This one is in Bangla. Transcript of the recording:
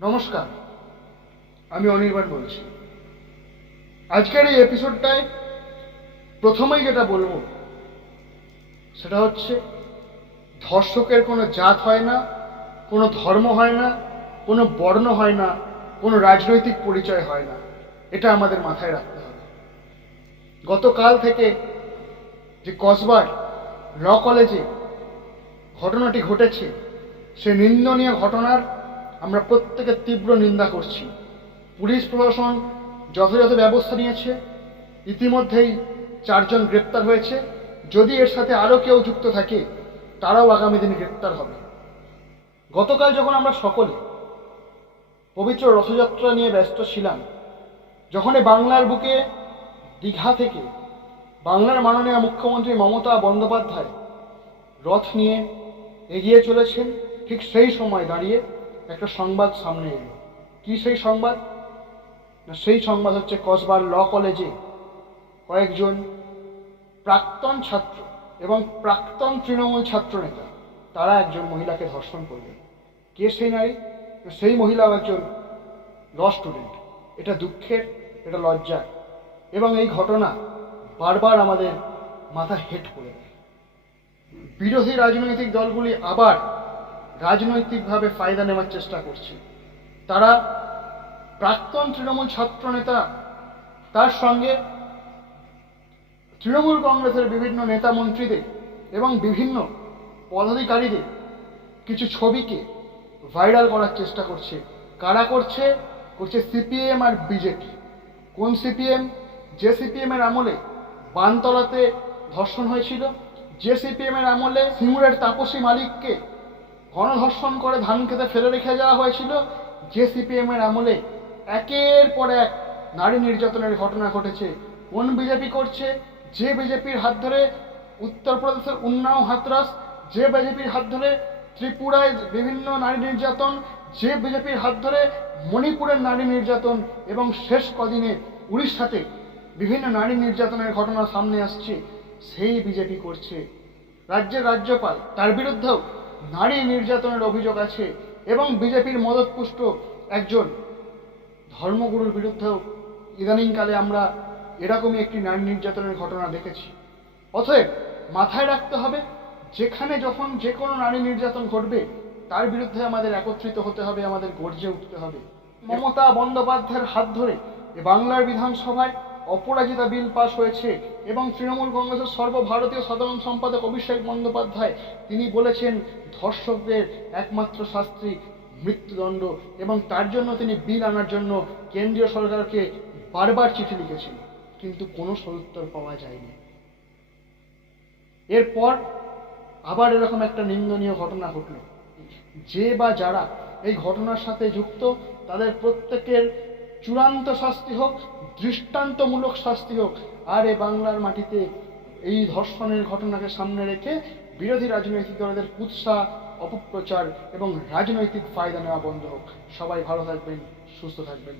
নমস্কার, আমি অনির্বাণ বলছি। আজকের এই এপিসোডটায় প্রথমেই যেটা বলব, সেটা হচ্ছে, ধর্ষকের কোনো জাত হয় না, কোনো ধর্ম হয় না, কোনো বর্ণ হয় না, কোনো রাজনৈতিক পরিচয় হয় না। এটা আমাদের মাথায় রাখতে হবে। গতকাল থেকে যে কসবার ল কলেজে ঘটনাটি ঘটেছে, সে নিন্দনীয় ঘটনার আমরা প্রত্যেকে তীব্র নিন্দা করছি। পুলিশ প্রশাসন যথাযথ ব্যবস্থা নিয়েছে। ইতিমধ্যেই চারজন গ্রেপ্তার হয়েছে। যদি এর সাথে আরও কেউ যুক্ত থাকে, তারাও আগামী দিনে গ্রেপ্তার হবে। গতকাল যখন আমরা সকলে পবিত্র রথযাত্রা নিয়ে ব্যস্ত ছিলাম, যখন বাংলার বুকে দীঘা থেকে বাংলার মাননীয় মুখ্যমন্ত্রী মমতা বন্দ্যোপাধ্যায় রথ নিয়ে এগিয়ে চলেছেন, ঠিক সেই সময় দাঁড়িয়ে একটা সংবাদ সামনে এলো। কি সেই সংবাদ? না, সেই সংবাদ হচ্ছে কসবার ল কলেজে কয়েকজন প্রাক্তন ছাত্র এবং প্রাক্তন তৃণমূল ছাত্র নেতা, তারা একজন মহিলাকে ধর্ষণ করলেন। কে সেই নারী? সেই মহিলাও একজন ল স্টুডেন্ট। এটা দুঃখের, এটা লজ্জার। এবং এই ঘটনা বারবার আমাদের মাথা হেট করে দেয়। বিরোধী রাজনৈতিক দলগুলি আবার রাজনৈতিকভাবে ফায়দা নেওয়ার চেষ্টা করছে। তারা প্রাক্তন তৃণমূল ছাত্র নেতা তার সঙ্গে তৃণমূল কংগ্রেসের বিভিন্ন নেতা মন্ত্রীদের এবং বিভিন্ন পদাধিকারীদের কিছু ছবিকে ভাইরাল করার চেষ্টা করছে। কারা করছে? করছে সিপিএম আর বিজেপি। কোন সিপিএম? যে সিপিএম এর আমলে বানতলাতে ধর্ষণ হয়েছিল, যে সিপিএম এর আমলে সিঙ্গুরের তাপসী মালিককে গণধর্ষণ করে ধান খেতে ফেলে রেখে যাওয়া হয়েছিল যে সিপিএম এর আমলে। একের পর এক নারী নির্যাতনের ঘটনা ঘটেছে। কোন বিজেপি করছে? যে বিজেপির হাত ধরে উত্তরপ্রদেশের উন্নাও হাতরাস, যে বিজেপির হাত ধরে ত্রিপুরায় বিভিন্ন নারী নির্যাতন, যে বিজেপির হাত ধরে মণিপুরের নারী নির্যাতন এবং শেষ কদিনে উড়িষ্যাতে বিভিন্ন নারী নির্যাতনের ঘটনা সামনে আসছে, সেই বিজেপি করছে। রাজ্যের রাজ্যপাল তার বিরুদ্ধেও নারী নির্যাতনের অভিযোগ আছে এবং বিজেপির মদতপুষ্ট একজন ধর্মগুরুর বিরুদ্ধেও ইদানিংকালে আমরা এরকমই একটি নারী নির্যাতনের ঘটনা দেখেছি। অতএব মাথায় রাখতে হবে, যেখানে যখন যে কোনো নারী নির্যাতন ঘটবে, তার বিরুদ্ধে আমাদের একত্রিত হতে হবে, আমাদের গর্জে উঠতে হবে। মমতা বন্দ্যোপাধ্যায়ের হাত ধরে বাংলার বিধানসভায় অপরাজিতা বিল পাশ হয়েছে এবং তৃণমূল কংগ্রেসের সর্বভারতীয় সাধারণ সম্পাদক অভিষেক বন্দ্যোপাধ্যায়, তিনি বলেছেন, ধর্ষকদের একমাত্র শাস্তি মৃত্যুদণ্ড এবং তার জন্য তিনি বিল আনার জন্য কেন্দ্রীয় সরকারকে বারবার চিঠি লিখেছেন, কিন্তু কোনো সদুত্তর পাওয়া যায়নি। এরপর আবার এরকম একটা নিন্দনীয় ঘটনা ঘটল। যে বা যারা এই ঘটনার সাথে যুক্ত, তাদের প্রত্যেকের চূড়ান্ত শাস্তি হোক, দৃষ্টান্তমূলক শাস্তি হোক, আর এ বাংলার মাটিতে এই ধর্ষণের ঘটনাকে সামনে রেখে বিরোধী রাজনৈতিক দলের কুৎসা, অপপ্রচার এবং রাজনৈতিক ফায়দা নেওয়া বন্ধ হোক। সবাই ভালো থাকবেন, সুস্থ থাকবেন।